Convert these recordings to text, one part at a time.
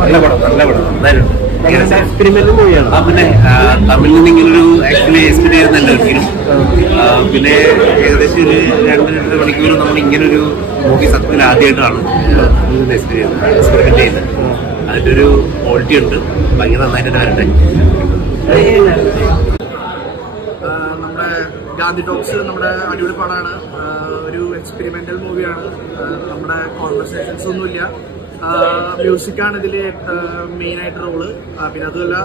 നല്ല പടം നന്നായിട്ടുണ്ട്. എക്സ്പെരിമെന്റൽ മൂവിയാണ്. പിന്നെ തമിഴിൽ നിന്ന് ഇങ്ങനൊരു ആക്ച്വലി എക്സ്പെക്ട് ചെയ്യുന്നില്ല ഒരിക്കലും. പിന്നെ ഏകദേശം ഒരു 2-2.5 മണിക്കൂർ നമ്മൾ ഇങ്ങനൊരു മൂവി സത്യത്തിൽ ആദ്യമായിട്ടാണ് എക്സ്പെരിമെന്റ് ചെയ്യുന്നത്. അതിൻ്റെ ഒരു ക്വാളിറ്റി ഉണ്ട്. ഭയങ്കര നന്നായിട്ട് വരട്ടെ. നമ്മുടെ ഗാന്ധി ടോക്സ് നമ്മുടെ അടിപൊളി പടമാണ്. ഒരു എക്സ്പെരിമെന്റൽ മൂവിയാണ്. നമ്മുടെ കോൺവെർസേഷൻസ് ഒന്നുമില്ല. മ്യൂസിക്കാണ് ഇതിൽ മെയിനായിട്ട് റോള്. പിന്നെ അതുമല്ല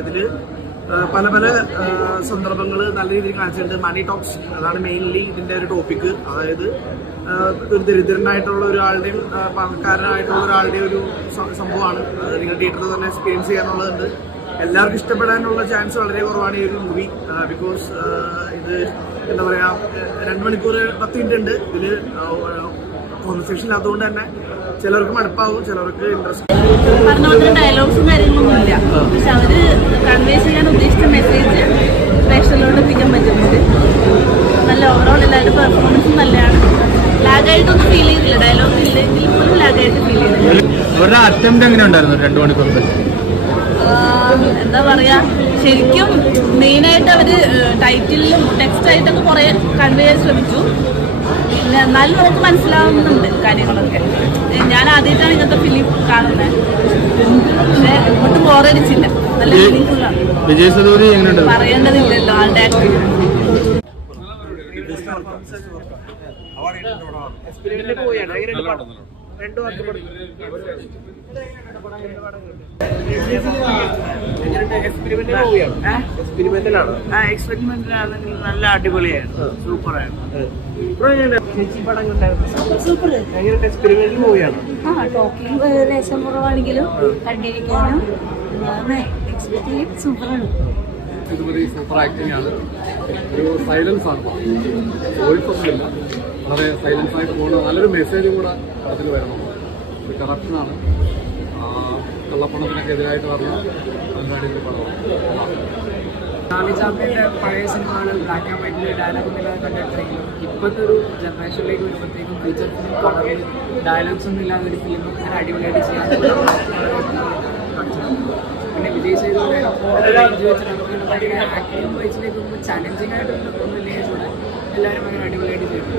ഇതിൽ പല പല സന്ദർഭങ്ങൾ നല്ല രീതിയിൽ കാണിച്ചിട്ടുണ്ട്. മണി ടോക്സ് അതാണ് മെയിൻലി ഇതിൻ്റെ ഒരു ടോപ്പിക്ക്. അതായത് ഒരു ദരിദ്രനായിട്ടുള്ള ഒരാളുടെയും പണക്കാരനായിട്ടുള്ള ഒരാളുടെയും ഒരു സംഭവമാണ്. അത് നിങ്ങൾ തിയേറ്ററിൽ തന്നെ എക്സ്പീരിയൻസ് ചെയ്യാനുള്ളതുണ്ട്. എല്ലാവർക്കും ഇഷ്ടപ്പെടാനുള്ള ചാൻസ് വളരെ കുറവാണ് ഈ ഒരു മൂവി. ബിക്കോസ് ഇത് എന്താ പറയുക 2 മണിക്കൂർ 10 മിനിറ്റ് ഉണ്ട്. ഇതിൽ കോൺവെർസേഷൻ ഇല്ലാത്തതുകൊണ്ട് തന്നെ ചിലർക്ക് മടുപ്പാവും, ചിലർക്ക് ഇൻട്രസ്റ്റ്. പറഞ്ഞ പോലെ ഡയലോഗ്സും കാര്യങ്ങളൊന്നും ഇല്ല. പക്ഷെ അവര് കൺവേ ചെയ്യാൻ ഉദ്ദേശിച്ച മെസ്സേജ് പ്രേക്ഷകരിലോട്ട് എത്തിക്കാൻ പറ്റുന്നുണ്ട്. നല്ല ഓവറോൾ എല്ലാവരുടെ പെർഫോമൻസും നല്ലതാണ്. ലാഗായിട്ടൊന്നും ഫീൽ ചെയ്തില്ല. ഡയലോഗ് ഇല്ലെങ്കിൽ പോലും ലാഗായിട്ട് ഫീൽ ചെയ്തില്ല. അവരുടെ അറ്റംപ്റ്റ് എങ്ങനെ ഉണ്ടായിരുന്നു 2 മണിക്കൂർ? എന്താ പറയാ, ശരിക്കും മെയിനായിട്ട് അവര് ടൈറ്റിലും ടെക്സ്റ്റായിട്ടൊക്കെ കുറെ കൺവേ ചെയ്യാൻ ശ്രമിച്ചു. പിന്നെ എന്നാലും നമുക്ക് മനസ്സിലാവുന്നുണ്ട് കാര്യങ്ങളൊക്കെ. ഞാൻ ആദ്യമായിട്ടാണ് ഇങ്ങനത്തെ ഫിലിം കാണുന്നത്. പക്ഷെ ഒട്ടും ബോറടിച്ചില്ല. നല്ല മീനിങ് ആണ്. വിജയ് സേതുപതി എങ്ങനെയുണ്ട്? പറയേണ്ടതില്ലല്ലോ ആളുടെ ആക്ടിങ്. എക്സ്പെരിമെന്റലാണ്. നല്ല അടിപൊളിയായിരുന്നു. സൂപ്പറായിരുന്നു. എക്സ്പെരിമെന്റൽ മൂവിയാണ്. ടോക്കിംഗ് ലേശം കുറവാണെങ്കിലും കണ്ടിരിക്കാനും സൂപ്പറാണ്. സൂപ്പർ ആക്ടിംഗ് ആണ്. ഒരു സൈലൻസ് ആണ്. വോയിസ് ഒന്നുമില്ല. വളരെ സൈലൻസ് ആയിട്ട് പോകുന്നത്. നല്ലൊരു മെസ്സേജും കൂടെ അതിൽ വരണം. ഒരു കറപ്ഷനാണ്, കള്ളപ്പണത്തിനൊക്കെ എതിരായിട്ട് പറഞ്ഞ അതിൻ്റെ പടമാണ്. ജാമിന്റെ പഴയ സിനിമകൾ ബ്ലാക്ക് ആൻഡ് വൈറ്റിൽ ഡയലോഗ് ഇല്ലാതെ കണ്ടിട്ടുണ്ടെങ്കിലും ഇപ്പോഴത്തെ ഒരു ജനറേഷനിലേക്ക് വരുമ്പോഴത്തേക്കും ഫീച്ചർ ഫിലിം കളറിൽ ഡയലോഗ്സ് ഒന്നും ഇല്ലാതെ ഒരു ഫിലിം അങ്ങനെ അടിപൊളിയായിട്ട് ചെയ്യാൻ പിന്നെ വിജയ് സേതുപതി ആക്ടിങ് വൈസിലേക്ക് പോകുമ്പോൾ ചലഞ്ചിങ് ആയിട്ടൊന്നുമില്ലെങ്കിൽ കൂടെ എല്ലാവരും അങ്ങനെ അടിപൊളിയായിട്ട് ചെയ്തു.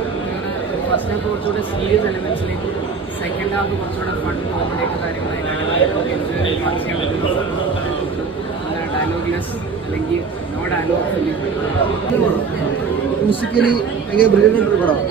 ഫസ്റ്റ് ഹാഫ് കുറച്ചുകൂടെ സീരിയസ് എലമെന്റ്സിലേക്ക്, സെക്കൻഡ് ഹാഫ് കുറച്ചുകൂടെ ഫൺ കോമഡിയൊക്കെ കാര്യങ്ങളായിട്ട് ഡയലോഗ്ലെസ് അല്ലെങ്കിൽ നോ ഡയലോഗ് ഫിലിം. മ്യൂസിക്കലി ഭയങ്കര ബ്രില്യൻ്റ് ഒരു പടമാണ്.